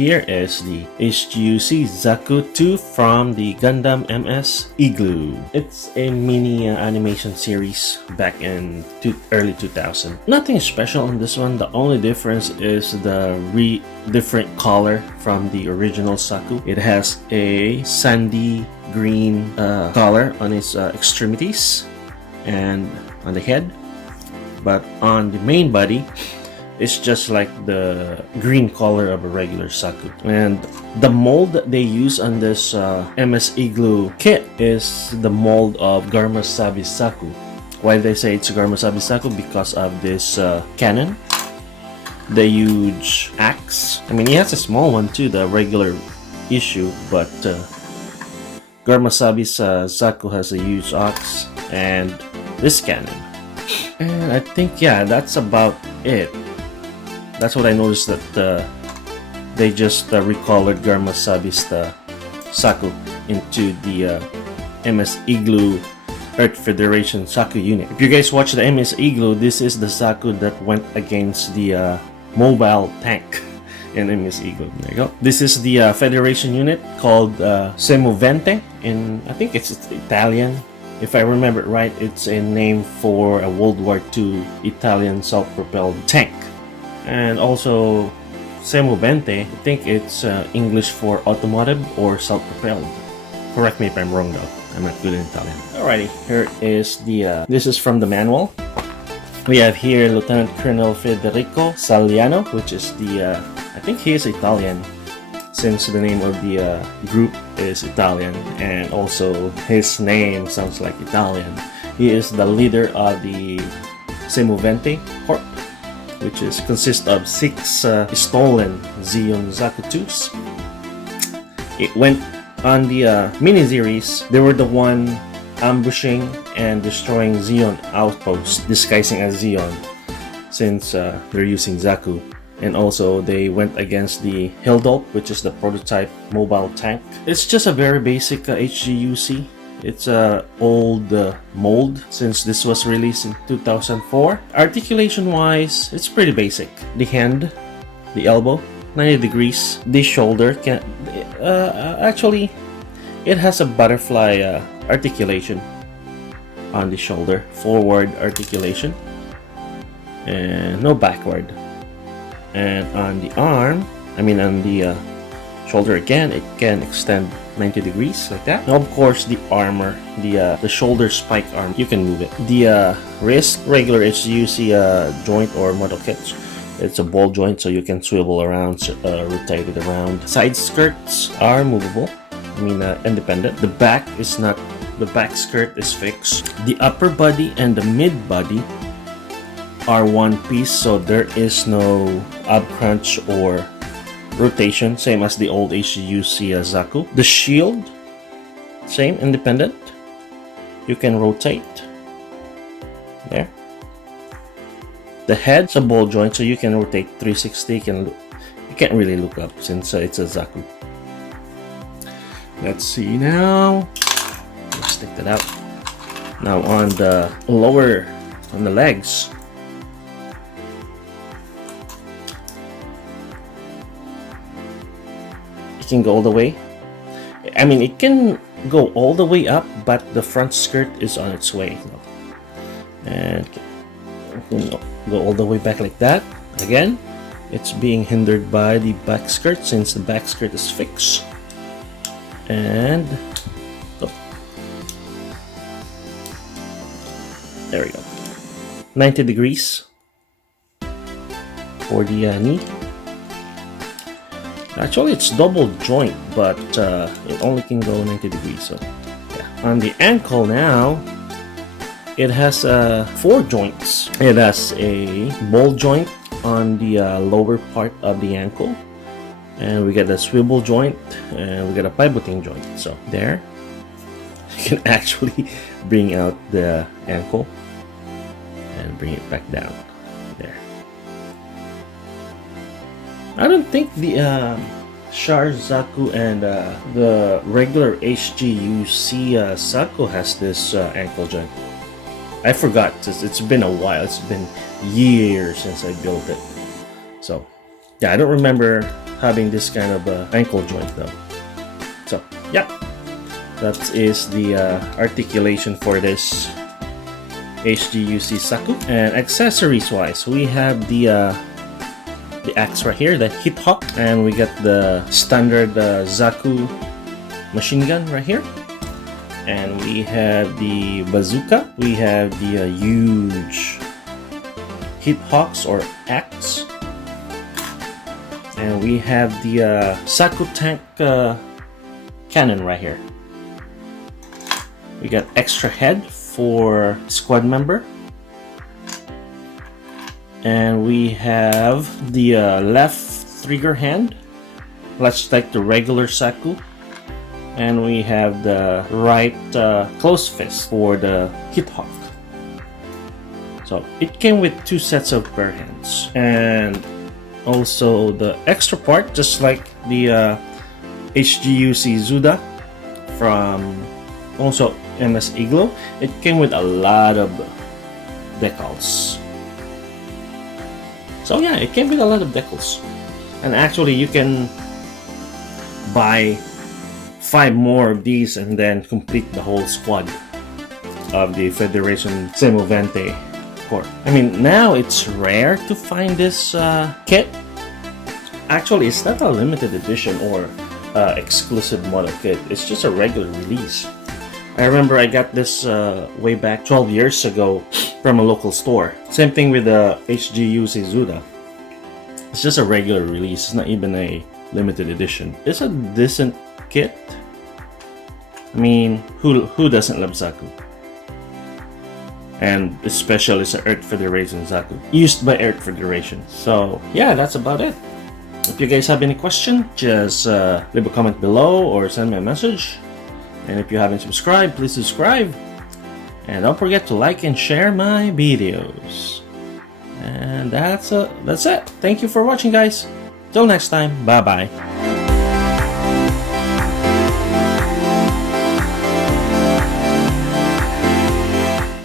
here is the HGUC Zaku 2 from the Gundam MS Igloo. It's a mini animation series back in early 2000. Nothing special on this one. The only difference is the different color from the original Zaku. It has a sandy green color on its extremities and on the head, but on the main body it's just like the green color of a regular Zaku. And the mold that they use on this MS Igloo kit is the mold of Garmasabi Zaku. Why they say it's Garmasabi Zaku? Because of this cannon, the huge axe. I mean, he has a small one too, the regular issue, but Garmasabi's Zaku has a huge axe and this cannon. And I think, yeah, that's about it. That's what I noticed, that they just recolored Garmasabi's Zaku into the MS Igloo Earth Federation Zaku unit. If you guys watch the MS Igloo, this is the Zaku that went against the mobile tank in MS Igloo. There you go. This is the Federation unit called Semovente. I think it's Italian. If I remember it right, it's a name for a World War II Italian self-propelled tank. And also Semovente, I think it's English for automotive or self-propelled. Correct me if I'm wrong though, I'm not good in Italian. Alrighty, here is the this is from the manual. We have here Lieutenant Colonel Federico Saliano, which is the I think he is Italian, since the name of the group is Italian, and also his name sounds like Italian. He is the leader of the Semovente Corps, which consists of 6 stolen Zeon Zaku 2s. It went on the mini-series. They were the one ambushing and destroying Zeon outposts, disguising as Zeon, since they're using Zaku. And also they went against the Hildolp, which is the prototype mobile tank. It's just a very basic HGUC. It's a old mold since this was released in 2004. Articulation wise, it's pretty basic. The hand, the elbow, 90 degrees. The shoulder can actually it has a butterfly articulation on the shoulder, forward articulation, and no backward. And on the arm, I mean on the shoulder again, it can extend 90 degrees like that. Now, of course, the armor, the shoulder spike arm, you can move it. The wrist, regular HGUC joint or model kit, it's a ball joint, so you can swivel around, rotate it around. Side skirts are movable, I mean independent. The back is not, the back skirt is fixed. The upper body and the mid body are one piece, so there is no ab crunch or rotation, same as the old HGUC Zaku. The shield, same, independent. You can rotate. There. The head's a ball joint, so you can rotate 360. You can't really look up since it's a Zaku. Let's see now. Let's take that out. Now on the lower, on the legs, can go all the way. I mean, it can go all the way up, but the front skirt is on its way. And go all the way back like that. Again, it's being hindered by the back skirt since the back skirt is fixed. And oh, there we go. 90 degrees for the knee. Actually, it's double joint, but it only can go 90 degrees. So, yeah. On the ankle now, it has 4 joints. It has a ball joint on the lower part of the ankle, and we get a swivel joint, and we get a pivoting joint. So there, you can actually bring out the ankle and bring it back down. There. I don't think the Char Zaku and the regular HGUC Zaku has this ankle joint. I forgot, it's been a while, it's been years since I built it. So yeah, I don't remember having this kind of ankle joint though. So yeah, that is the articulation for this HGUC Zaku. And accessories wise, we have the axe right here, the Hit Hawk, and we got the standard Zaku machine gun right here. And we have the bazooka. We have the huge Hit Hawks or axe. And we have the Zaku tank cannon right here. We got extra head for squad member. And we have the left trigger hand, much like the regular Zaku. And we have the right close fist for the Hit Hawk. So it came with 2 sets of bare hands. And also the extra part, just like the HGUC Zuda from also MS Iglo, it came with a lot of decals. So yeah, it came with a lot of decals. And actually you can buy 5 more of these and then complete the whole squad of the Federation Semovente Corps. I mean, now it's rare to find this kit. Actually, it's not a limited edition or exclusive model kit. It's just a regular release. I remember I got this way back 12 years ago from a local store. Same thing with the HGUC Zuda. It's just a regular release. It's not even a limited edition. It's a decent kit. I mean, who doesn't love Zaku? And especially it's an Earth Federation Zaku, used by Earth Federation. So yeah, that's about it. If you guys have any question, just leave a comment below or send me a message. And if you haven't subscribed, please subscribe. And don't forget to like and share my videos. And that's it. Thank you for watching, guys. Till next time, bye bye.